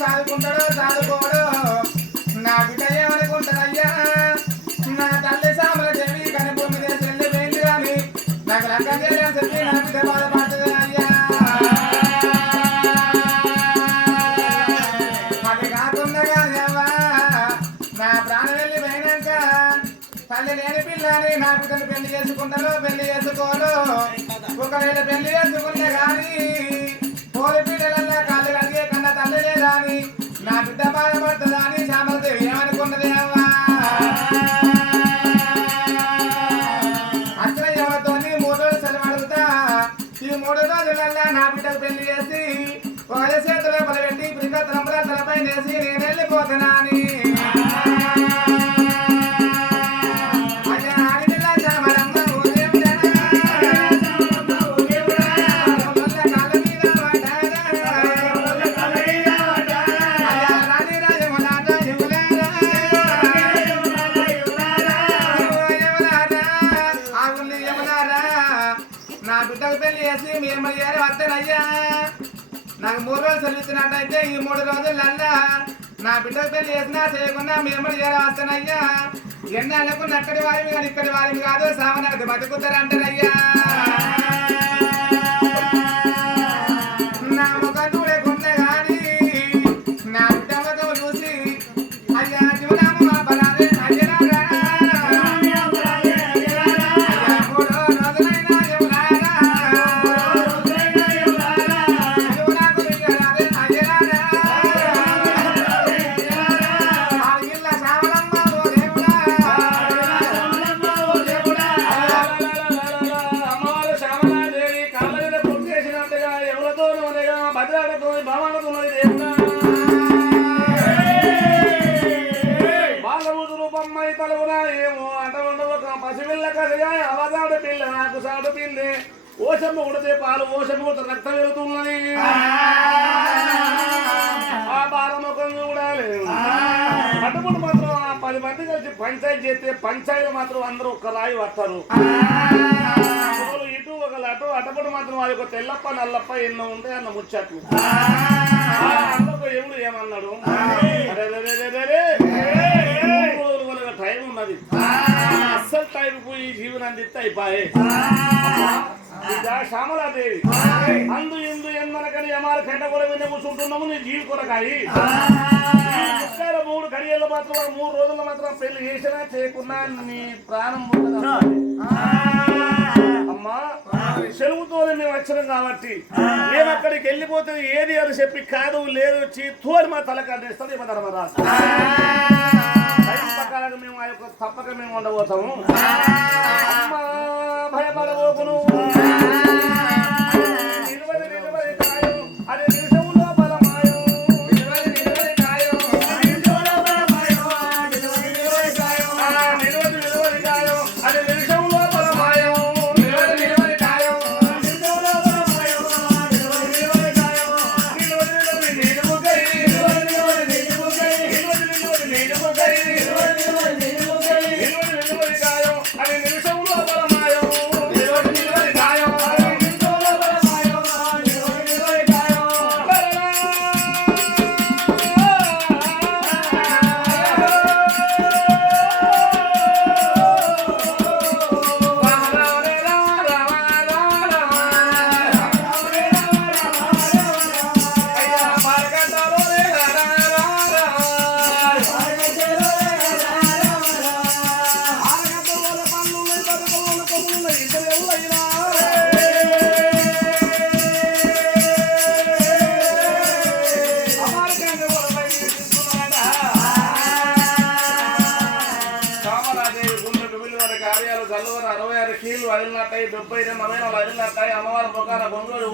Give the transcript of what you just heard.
సాదుకుంటాడో సాదుకోడో నా బిడ్డ ఏమనుకుంటాడయ్యా నా తల్లి సాముల దేవి కనుభూమి మీద చెల్లి పోయింది కానీ నాకు లగ్గం చేయలేని చెప్పి నా బిడ్డ బాధపడుతుంది అయ్యా అది కాకుండా కానీ అవ్వా నా ప్రాణం వెళ్ళి పోయినాక తల్లి లేని పిల్లని నా బిడ్డను పెళ్లి చేసుకుంటాను పెళ్లి చేసుకోను ఒకవేళ పెళ్లి చేసుకుంటే కానీ పోలి పిల్లలన్నా కాళ్ళు కలిగే కన్నా తల్లి లేదని నా బిడ్డ బాధపడుతుందా అని శ్యామలదేవి ఏమనుకున్నది అవ్వా అసలు ఎవరితోని 3 రోజులు సెలవు అడుగుతా ఈ 3 రోజులల్లా నా బిడ్డకు పెళ్లి చేసి ఒక చేతిలో పలబెట్టి ప్రికత్రంలో తలపై వేసి నేను వెళ్ళిపోతున్నా అని నా బిడ్డకు పెళ్లి చేసి మేము వస్తానయ్యా నాకు 3 రోజులు చదివించినట్టయితే ఈ 3 రోజులల్లా నా బిడ్డకు పెళ్లి చేసినా చేయకుండా మేము వస్తానయ్యా ఎన్నాళ్ళకు నక్కడి వారిని కానీ ఇక్కడి వారిని కాదు సావనది బతుకుతారంటారయ్యా నా ముఖం చూడకుండా కానీ నా బిడ్డ ముఖం చూసి అయ్యా జీవనాము మా బలాలే అయ్యా అవగాడు పిల్ల నాకు సాడు పిల్లి ఓషమ్మ ఉడితే పాలు ఓషమ్మ కూడా రక్తం వెళుతున్నది ఆ బాలముఖం చూడాలి అటుపుడు మాత్రం 10 మంది కలిసి పంచాయతీ చేస్తే పంచాయతీ మాత్రం అందరూ ఒక రాయి పడతారు ఇటు ఒకళ్ళు అటు అటుపుడు మాత్రం అది ఒక తెల్లప్ప నల్లప్ప ఎన్నో ఉంటాయి అన్న ముచ్చట్లు అందుకు ఎవడు ఏమన్నాడు టైం ఉన్నది అస్సలు టైం పోయి జీవనాన్ని ఇస్తే అయిపోయి శ్యామలాదేవి అందు ఎందు ఎన్నరకని ఎమారు కంట కూడా విన్న కూర్చుంటున్నాము నీ జీవి కొరకాయి 3 గడియల్లో మాత్రం 3 రోజుల్లో మాత్రం పెళ్లి చేసినా చేయకున్నా నీ ప్రాణం అమ్మా సెలవుతోనే మేము వచ్చినాం కాబట్టి మేము అక్కడికి వెళ్ళిపోతే ఏది అని చెప్పి కాదు లేదు చీత్తు అని మా తల కంటేస్తాడు ఏమో ధర్మరాజు ప్రకారంగా మేము ఆ యొక్క తప్పక మేము ఉండబోతాము అమ్మా భయపడబోకును అదే నిమిషంలో బలమాయం అదే నిమిషంలో బలమాయం వదిలినట్టాయి 70 రెమ్మ వేణులు వదిలినట్టాయి అమ్మవారి ముఖాన గొంగులు